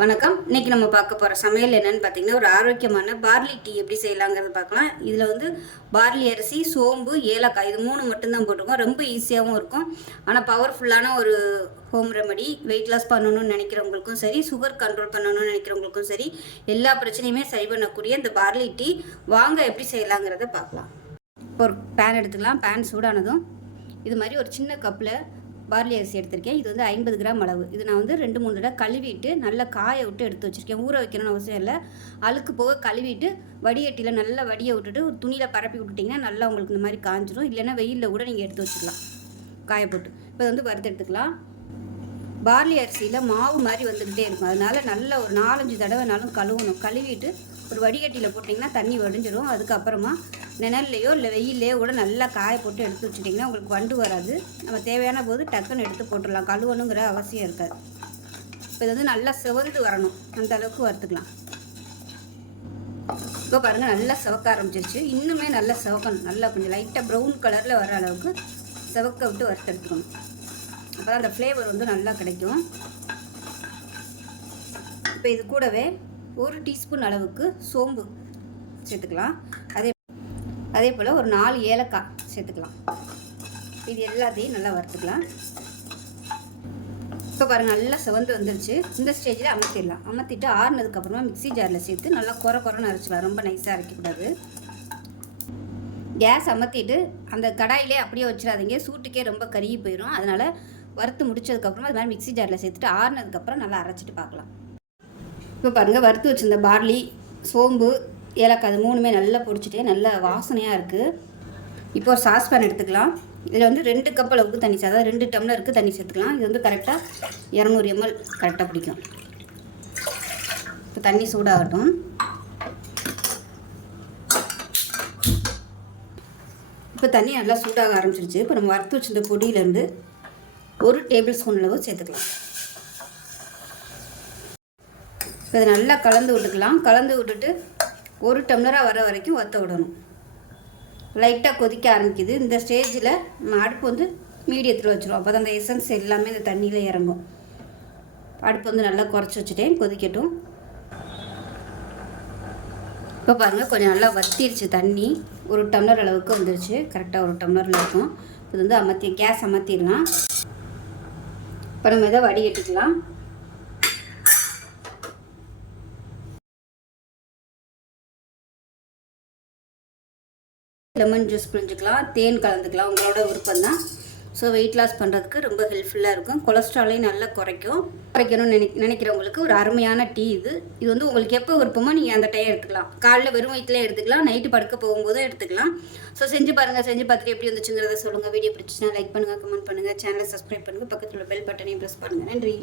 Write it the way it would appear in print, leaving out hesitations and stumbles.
வணக்கம். இன்னைக்கு நம்ம பார்க்க போகிற சமையல் என்னன்னு பார்த்தீங்கன்னா, ஒரு ஆரோக்கியமான பார்லி டீ எப்படி செய்யலாங்கிறத பார்க்கலாம். இதில் வந்து பார்லி அரிசி, சோம்பு, ஏலக்காய் இது 3 மட்டும்தான் போட்டிருக்கோம். ரொம்ப ஈஸியாகவும் இருக்கும். ஆனால் பவர்ஃபுல்லான ஒரு ஹோம் ரெமெடி. வெயிட் லாஸ் பண்ணணும்னு நினைக்கிறவங்களுக்கும் சரி, சுகர் கண்ட்ரோல் பண்ணணும்னு நினைக்கிறவங்களுக்கும் சரி, எல்லா பிரச்சனையுமே சரி பண்ணக்கூடிய இந்த பார்லி டீ வாங்க எப்படி செய்யலாங்கிறத பார்க்கலாம். ஒரு பேன் எடுத்துக்கலாம். பேன் சூடானதும் இது மாதிரி ஒரு சின்ன கப்பில் பார்லி அரிசி எடுத்திருக்கேன். இது வந்து 50 கிராம் அளவு. இது நான் வந்து 2-3 தடவை கழுவிட்டு நல்லா காய விட்டு எடுத்து வச்சுருக்கேன். ஊற வைக்கணும்னு அவசியம் இல்லை. அழுக்கு போக கழுவிட்டு வடிகட்டியில் நல்லா வடியை விட்டுட்டு ஒரு துணியில் பரப்பி விட்டுட்டிங்கன்னா நல்லா உங்களுக்கு இந்த மாதிரி காஞ்சிடும். இல்லைன்னா வெயிலில் கூட நீங்கள் எடுத்து வச்சுக்கலாம் காய போட்டு. இப்போ வந்து வறுத்து எடுத்துக்கலாம். பார்லி அரிசியில் மாவு மாதிரி வந்துக்கிட்டே இருக்கும். அதனால் நல்லா ஒரு 4-5 தடவைனாலும் கழுவணும். கழுவிட்டு ஒரு வடிகட்டியில் போட்டிங்கன்னா தண்ணி வடிஞ்சிடும். அதுக்கப்புறமா நிழல்லையோ இல்லை வெயிலையோ கூட நல்லா காய போட்டு எடுத்து வச்சுட்டிங்கன்னா உங்களுக்கு வண்டு வராது. நம்ம தேவையான போது டக்குன்னு எடுத்து போட்டுடலாம். கழுவணுங்கிற அவசியம் இருக்காது. இப்போ இது வந்து நல்லா செவந்து வரணும். அந்த அளவுக்கு வறுத்துக்கலாம். இப்போ பாருங்கள் நல்லா செவக்க ஆரம்பிச்சிருச்சு. இன்னுமே நல்லா செவக்கணும். நல்லா கொஞ்சம் லைட்டாக ப்ரௌன் கலரில் வர அளவுக்கு செவக்க விட்டு வறுத்து எடுத்துக்கணும். அப்போ தான் அந்த ஃப்ளேவர் வந்து நல்லா கிடைக்கும். இப்போ இது கூடவே 1 டீஸ்பூன் அளவுக்கு சோம்பு சேர்த்துக்கலாம். அதே போல் ஒரு 4 ஏலக்காய் சேர்த்துக்கலாம். இது எல்லாத்தையும் நல்லா வறுத்துக்கலாம். இப்போ பாருங்கள் நல்லா செவந்து வந்துருச்சு. இந்த ஸ்டேஜில் அமர்த்திடலாம். அமர்த்திட்டு ஆறுனதுக்கப்புறமா மிக்ஸி ஜாரில் சேர்த்து நல்லா குறைன்னு அரைச்சிக்கலாம். ரொம்ப நைஸாக அரைக்கக்கூடாது. கேஸ் அமர்த்திட்டு அந்த கடாயிலே அப்படியே வச்சிடாதீங்க. சூட்டுக்கே ரொம்ப கருகி போயிடும். அதனால் வறுத்து முடிச்சதுக்கப்புறமா அது மாதிரி மிக்ஸி ஜாரில் சேர்த்துட்டு ஆறுனதுக்கப்புறம் நல்லா அரைச்சிட்டு பார்க்கலாம். இப்போ பாருங்கள் வறுத்து வச்சுருந்த பார்லி, சோம்பு, ஏலக்காய் அது 3மே நல்லா பொடிச்சிட்டே நல்ல வாசனையாக இருக்குது. இப்போ ஒரு சாஸ்பேன் எடுத்துக்கலாம். இதில் வந்து 2 கப் அளவுக்கு தண்ணி, அதாவது 2 டம்ளருக்கு தண்ணி சேர்த்துக்கலாம். இது வந்து கரெக்டாக 200 ml கரெக்டாக பிடிக்கும். இப்போ தண்ணி சூடாகட்டும். இப்போ தண்ணி நல்லா சூடாக ஆரம்பிச்சிருச்சு. இப்போ நம்ம வறுத்து வச்சுருந்த பொடியிலேருந்து 1 டேபிள் ஸ்பூன் அளவு சேர்த்துக்கலாம். இப்போ இதை நல்லா கலந்து விட்டுக்கலாம். கலந்து விட்டுட்டு 1 டம்ளராக வர வரைக்கும் வற்ற விடணும். லைட்டாக கொதிக்க ஆரம்பிக்குது. இந்த ஸ்டேஜில் நம்ம அடுப்பு வந்து மீடியத்தில் வச்சுருவோம். அப்போ தான் அந்த எசன்ஸ் எல்லாமே இந்த தண்ணியில் இறங்கும். அடுப்பு வந்து நல்லா குறைச்சி வச்சுட்டேன். கொதிக்கட்டும். இப்போ பாருங்கள் கொஞ்சம் நல்லா வத்திருச்சு தண்ணி. 1 டம்ளர் அளவுக்கு வந்துருச்சு. கரெக்டாக 1 டம்ளரில் இருக்கும். இது வந்து கேஸ் அமர்த்திடலாம். இப்போ நம்ம இதை வடிகட்டிக்கலாம். லெமன் ஜூஸ் பிழிஞ்சிக்கலாம், தேன் கலந்துக்கலாம், உங்களோட விருப்பம் தான். ஸோ வெயிட் லாஸ் பண்ணுறதுக்கு ரொம்ப ஹெல்ப்ஃபுல்லாக இருக்கும். கொலஸ்ட்ராலையும் நல்லா குறைக்கணும்னு நினைக்கிறவங்களுக்கு ஒரு அருமையான டீ இது. இது வந்து உங்களுக்கு எப்போ விருப்பமோ நீங்கள் அந்த டைம் எடுத்துக்கலாம். காலைல வெறும் வயிற்றுல எடுத்துக்கலாம், நைட்டு படுக்க போகும்போதும் எடுத்துக்கலாம். ஸோ செஞ்சு பாருங்கள். செஞ்சு பார்த்துட்டு எப்படி வந்துச்சுங்கிறத சொல்லுங்கள். வீடியோ பிடிச்சிச்சுன்னா லைக் பண்ணுங்கள், கமெண்ட் பண்ணுங்கள், சேனலை சப்ஸ்கிரைப் பண்ணுங்கள், பக்கத்தில் உள்ள பெல் பட்டனையும் ப்ரெஸ் பண்ணுங்கள். நன்றி.